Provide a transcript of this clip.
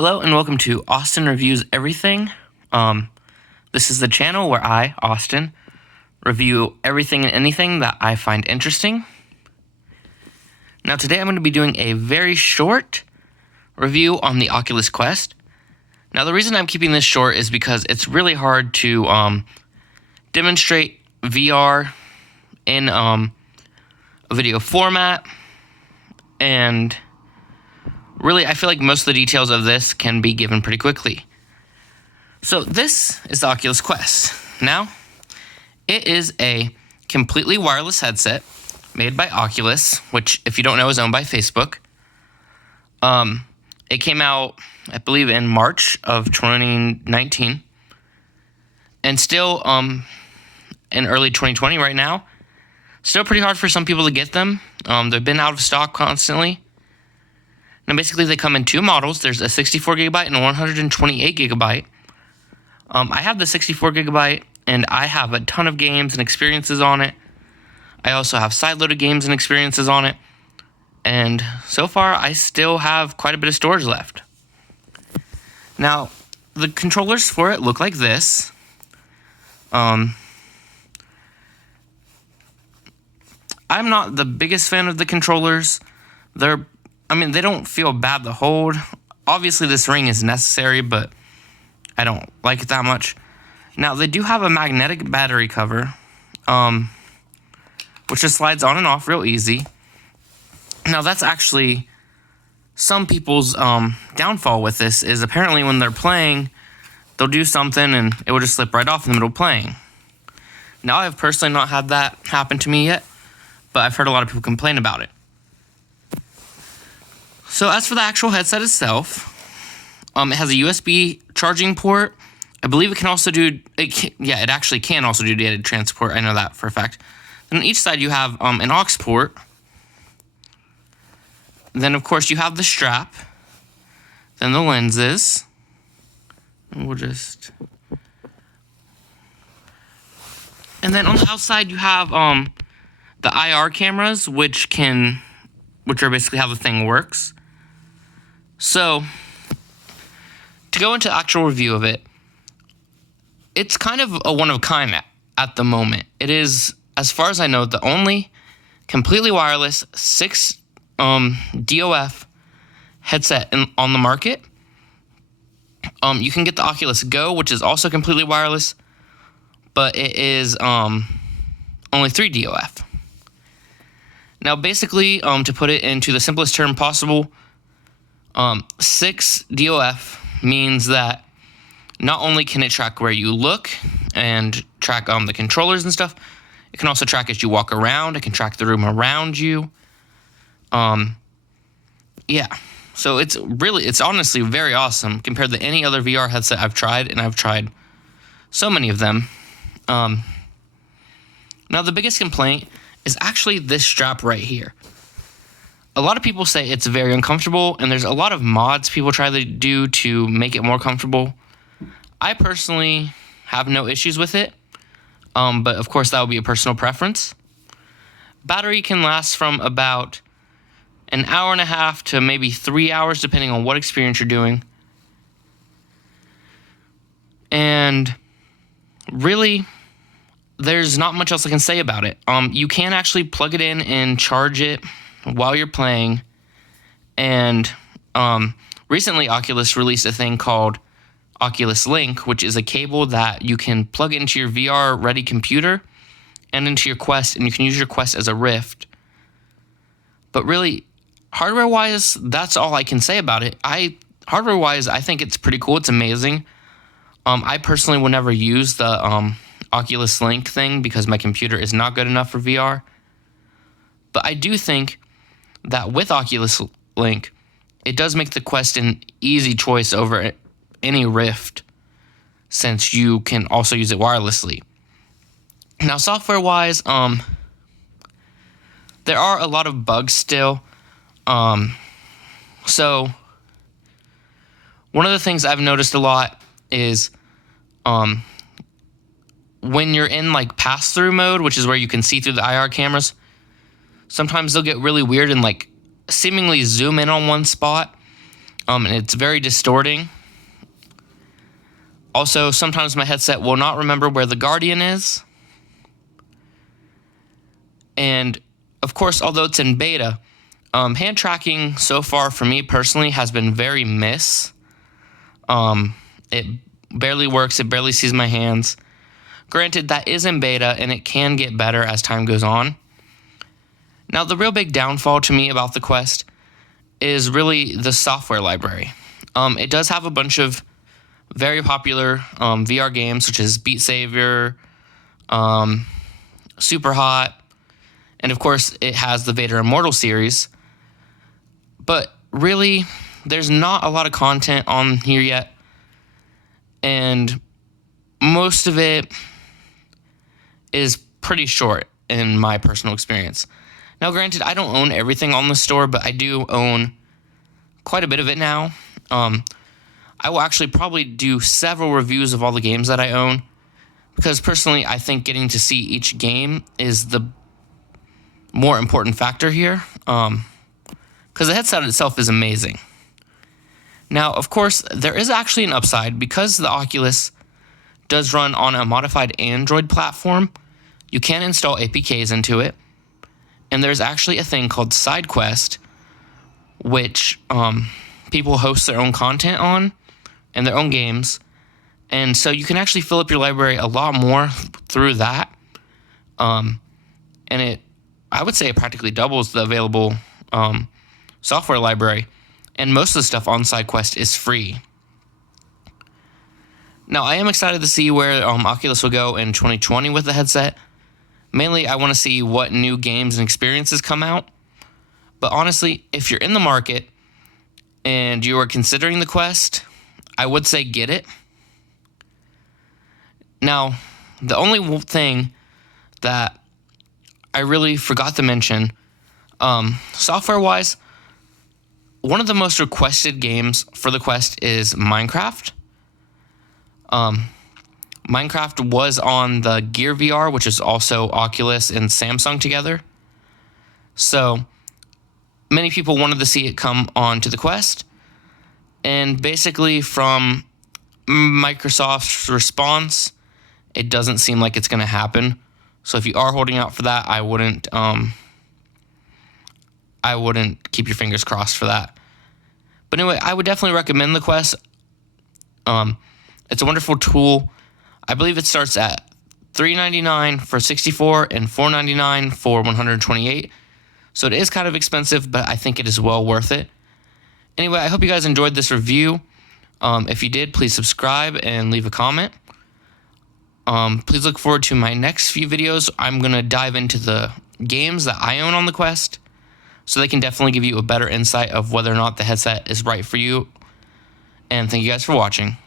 Hello and welcome to Austin Reviews Everything. This is the channel where I, Austin, review everything and anything that I find interesting. Now today I'm going to be doing a very short review on the Oculus Quest. Now the reason I'm keeping this short is because it's really hard to demonstrate VR in a video format, and really, I feel like most of the details of this can be given pretty quickly. So this is the Oculus Quest. Now, it is a completely wireless headset made by Oculus, which, if you don't know, is owned by Facebook. It came out, I believe, in March of 2019. And still, in early 2020 right now, still pretty hard for some people to get them. They've been out of stock constantly. Now, basically, they come in two models. There's a 64 gigabyte and a 128 gigabyte. I have the 64 gigabyte, and I have a ton of games and experiences on it. I also have side-loaded games and experiences on it. And so far, I still have quite a bit of storage left. Now, the controllers for it look like this. I'm not the biggest fan of the controllers. They don't feel bad to hold. Obviously, this ring is necessary, but I don't like it that much. Now, they do have a magnetic battery cover, which just slides on and off real easy. Now, that's actually some people's downfall with this, is apparently when they're playing, they'll do something and it will just slip right off in the middle of playing. Now, I've personally not had that happen to me yet, but I've heard a lot of people complain about it. So as for the actual headset itself, it has a USB charging port. I believe it can also do, it actually can also do data transport. I know that for a fact. Then on each side you have an aux port. Then of course you have the strap. Then the lenses. And then on the outside you have the IR cameras, which are basically how the thing works. So, to go into actual review of it, it's kind of a one-of-a-kind at the moment. It is, as far as I know, the only completely wireless 6 DOF headset on the market. You can get the Oculus Go, which is also completely wireless, but it is only 3 DOF. Now, basically, to put it into the simplest term possible, 6 DOF means that not only can it track where you look and track the controllers and stuff, it can also track as you walk around. It can track the room around you. So it's honestly very awesome compared to any other VR headset I've tried, and I've tried so many of them. Now, the biggest complaint is actually this strap right here. A lot of people say it's very uncomfortable, and there's a lot of mods people try to do to make it more comfortable. I personally have no issues with it, but of course that would be a personal preference. Battery can last from about an hour and a half to maybe 3 hours, depending on what experience you're doing. And really, there's not much else I can say about it. You can actually plug it in and charge it while you're playing. And recently, Oculus released a thing called Oculus Link, which is a cable that you can plug into your VR-ready computer and into your Quest, and you can use your Quest as a Rift. But really, hardware-wise, that's all I can say about it. Hardware-wise, I think it's pretty cool. It's amazing. I personally will never use the Oculus Link thing because my computer is not good enough for VR. But I do think that with Oculus Link, it does make the Quest an easy choice over any Rift, since you can also use it wirelessly. Now, software-wise, there are a lot of bugs still. So one of the things I've noticed a lot is when you're in like pass-through mode, which is where you can see through the IR cameras, sometimes they'll get really weird and like seemingly zoom in on one spot. and it's very distorting. Also, sometimes my headset will not remember where the Guardian is. And, of course, although it's in beta, hand tracking so far for me personally has been very miss. It barely works. It barely sees my hands. Granted, that is in beta, and it can get better as time goes on. Now, the real big downfall to me about the Quest is really the software library. It does have a bunch of very popular VR games, such as Beat Saber, Super Hot, and of course, it has the Vader Immortal series. But really, there's not a lot of content on here yet, and most of it is pretty short in my personal experience. Now, granted, I don't own everything on the store, but I do own quite a bit of it now. I will actually probably do several reviews of all the games that I own, because personally, I think getting to see each game is the more important factor here, because the headset itself is amazing. Now, of course, there is actually an upside. Because the Oculus does run on a modified Android platform, you can install APKs into it, and there's actually a thing called SideQuest, which people host their own content on and their own games, and so you can actually fill up your library a lot more through that, and I would say it practically doubles the available software library, and most of the stuff on SideQuest is free. Now, I am excited to see where Oculus will go in 2020 with the headset. Mainly, I want to see what new games and experiences come out. But honestly, if you're in the market and you are considering the Quest, I would say get it. Now, the only thing that I really forgot to mention, software-wise, one of the most requested games for the Quest is Minecraft. Minecraft was on the Gear VR, which is also Oculus and Samsung together. So many people wanted to see it come onto the Quest. And basically from Microsoft's response, it doesn't seem like it's going to happen. So if you are holding out for that, I wouldn't keep your fingers crossed for that. But anyway, I would definitely recommend the Quest. It's a wonderful tool. I believe it starts at $399 for 64 and $499 for 128. So it is kind of expensive, but I think it is well worth it. Anyway, I hope you guys enjoyed this review. If you did, please subscribe and leave a comment. Please look forward to my next few videos. I'm going to dive into the games that I own on the Quest, so they can definitely give you a better insight of whether or not the headset is right for you. And thank you guys for watching.